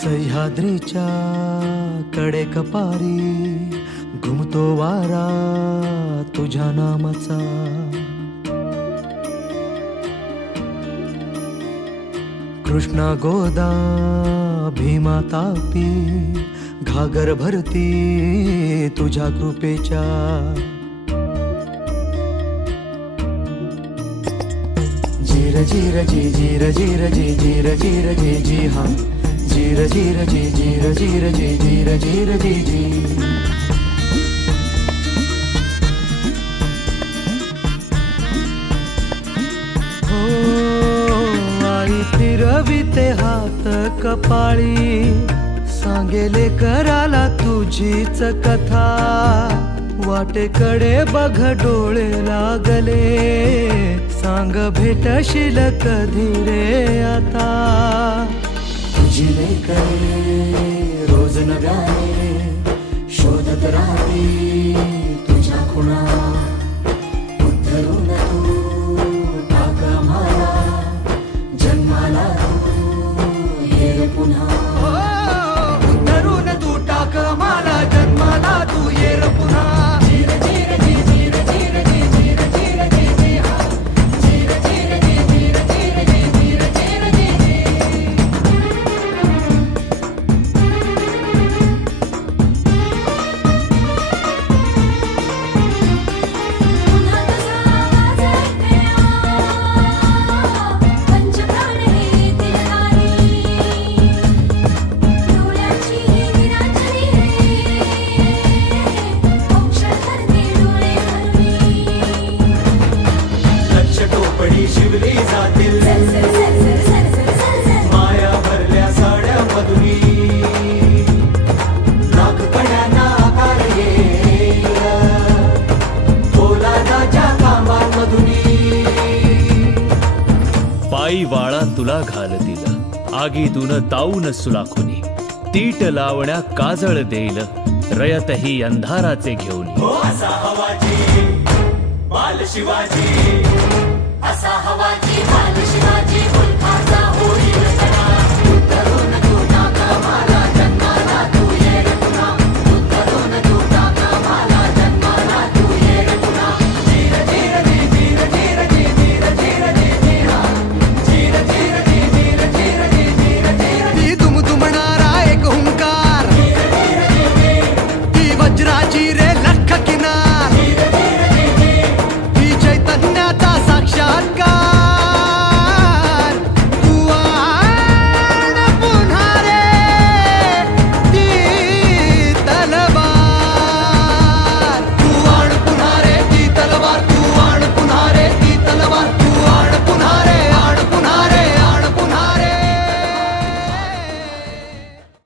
सह्याद्रीच्या कडे कपारी घुमतो वारा तुझ्या नामाचा। कृष्णा गोदा, भीमा तापी, घागर भरती तुझ्या कृपेच्या जीर जीर, जी, जीर जीर, जी, जीर जीर जी जी, हा। जीर जीर जी जीर जीर जी जीर जीर जी जी. हो, फिरविते हात कपाळी. सांगेले कराला तुझीच कथा. वाटेकडे बघ डोळे लागले. सांग भेटशील कधी रे आता? पायी वाळा तुला घालतील आगीतून ताऊन सुलाखुनी तीट लावण्या काजळ देईल रयतही अंधाराचे घेऊन हो असा हवाजी बाल शिवाजी असा हवाची बाल शिवाजी